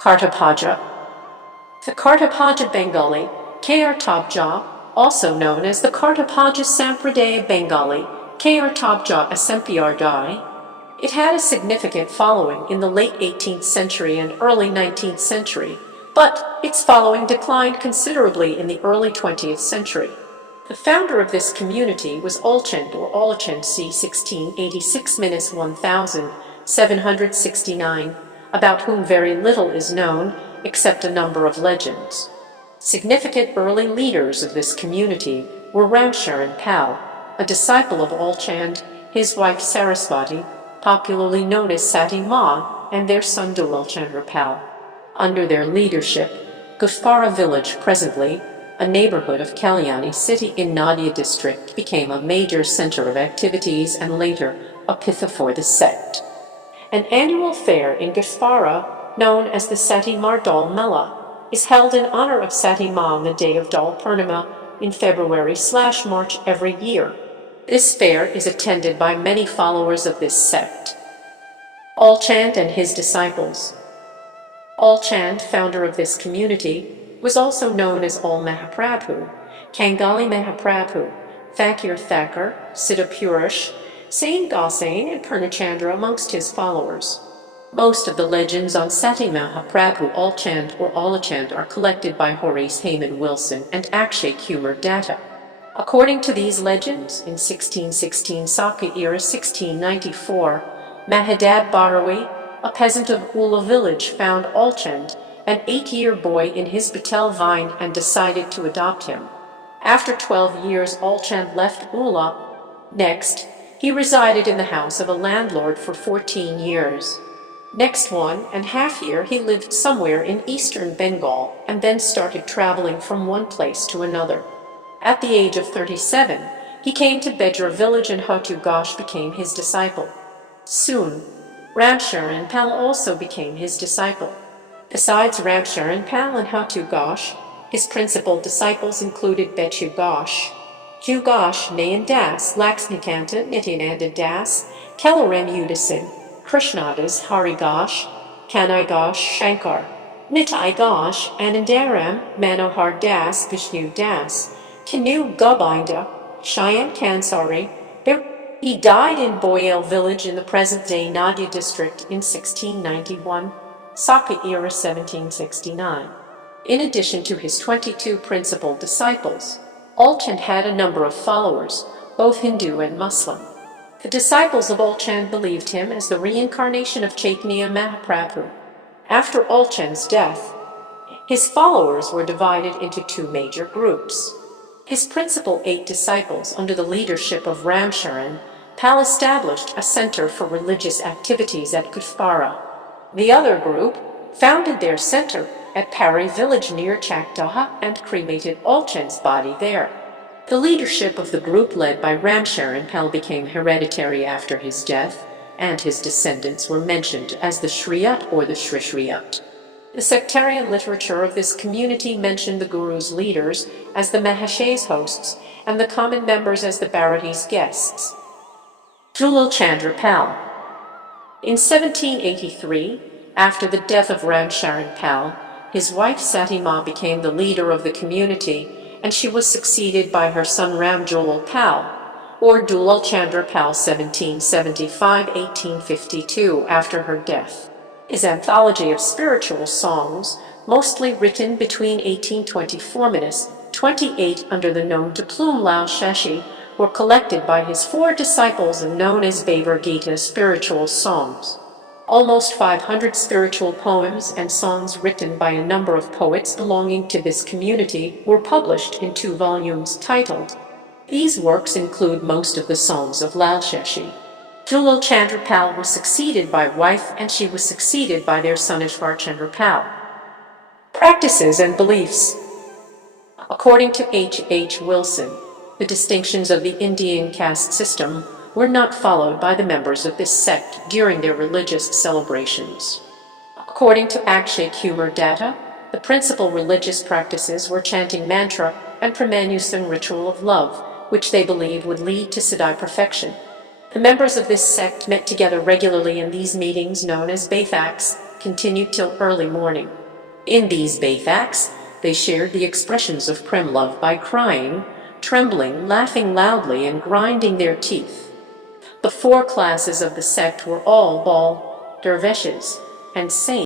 Kartabhaja. The Kartabhaja Bengali, Kartabhaja, also known as the Kartabhaja Sampradaya Bengali, Kartabhaja Sampradaya. It had a significant following in the late 18th century and early 19th century, but its following declined considerably in the early 20th century. The founder of this community was Aulchand or Aulechand c. 1686–1769, about whom very little is known except a number of legends. Significant early leaders of this community were Ramsharan Pal, a disciple of Aulchand, his wife Sarasvati, popularly known as Sati Ma, and their son Dulalchandra Pal. Under their leadership, Ghoshpara village, presently a neighbourhood of Kalyani city in Nadia district, became a major centre of activities and later a pitha for the sect. An annual fair in Ghoshpara, known as the Sati Mar Dol Mela, is held in honor of Sati Ma on the day of Dol Purnima in February/March every year. This fair is attended by many followers of this sect. Aulchand and his disciples. Aulchand, founder of this community, was also known as Aul Mahaprabhu, Kangali Mahaprabhu, Thakir Thakur, Siddha Purush, Sain Gosain, and Purnachandra amongst his followers. Most of the legends on Sati Mahaprabhu Aulchand or Aulechand are collected by Horace Hayman Wilson and Akshay Kumar Datta. According to these legends, in 1616 Saka era 1694, Mahadab Barawi, a peasant of Ula village, found Aulchand, an 8-year boy, in his betel vine and decided to adopt him. After 12 years, Aulchand left Ula. Next, he resided in the house of a landlord for 14 years. Next 1.5 years he lived somewhere in eastern Bengal and then started traveling from one place to another. At the age of 37, he came to Bedra village and Hotu Ghosh became his disciple. Soon, Ramsharan Pal also became his disciple. Besides Ramsharan Pal and Hotu Ghosh, his principal disciples included Bechu Ghosh, Q Ghosh, Nayan Das, Laxmikanta, Nityananda Das, Kelaram Udasin, Krishnadas, Hari Ghosh, Kanai Ghosh, Shankar, Nitai Ghosh, Anandaram, Manohar Das, Vishnu Das, Kanu Gobinda, Cheyenne Kansari. He died in Boyal village in the present-day Nadia district in 1691, Saka era 1769. In addition to his 22 principal disciples, Aulchand had a number of followers, both Hindu and Muslim. The disciples of Aulchand believed him as the reincarnation of Chaitanya Mahaprabhu. After Aulchand's death, his followers were divided into two major groups. His principal 8 disciples, under the leadership of Ramsharan Pal, established a center for religious activities at Ghoshpara. The other group founded their center at Pari village near Chakdaha and cremated Aulchand's body there. The leadership of the group led by Ramsharan Pal became hereditary after his death, and his descendants were mentioned as the Shriyat or the Shriyat. The sectarian literature of this community mentioned the Guru's leaders as the Mahashay's hosts and the common members as the Bharati's guests. Dulalchandra Pal. In 1783, after the death of Ramsharan Pal, his wife Sati Ma became the leader of the community, and she was succeeded by her son Ramjolal Pal, or Dulalchandra Pal 1775–1852 after her death. His anthology of spiritual songs, mostly written between 1824–28 under the nom de plume Lao Shashi, were collected by his 4 disciples and known as Bhavar Gita spiritual songs. Almost 500 spiritual poems and songs written by a number of poets belonging to this community were published in 2 volumes titled. These works include most of the songs of Lal Shashi. Dulalchandra Pal was succeeded by wife, and she was succeeded by their son Ishwarchandra Pal. Practices and beliefs. According to H. Wilson, the distinctions of the Indian caste system were not followed by the members of this sect during their religious celebrations. According to Akshay Kumar Datta, the principal religious practices were chanting mantra and pramanusam ritual of love, which they believed would lead to siddhi perfection. The members of this sect met together regularly in these meetings known as baithaks, continued till early morning. In these Baithaks, they shared the expressions of prem love by crying, trembling, laughing loudly, and grinding their teeth. The four classes of the sect were all Bal, dervishes, and saints.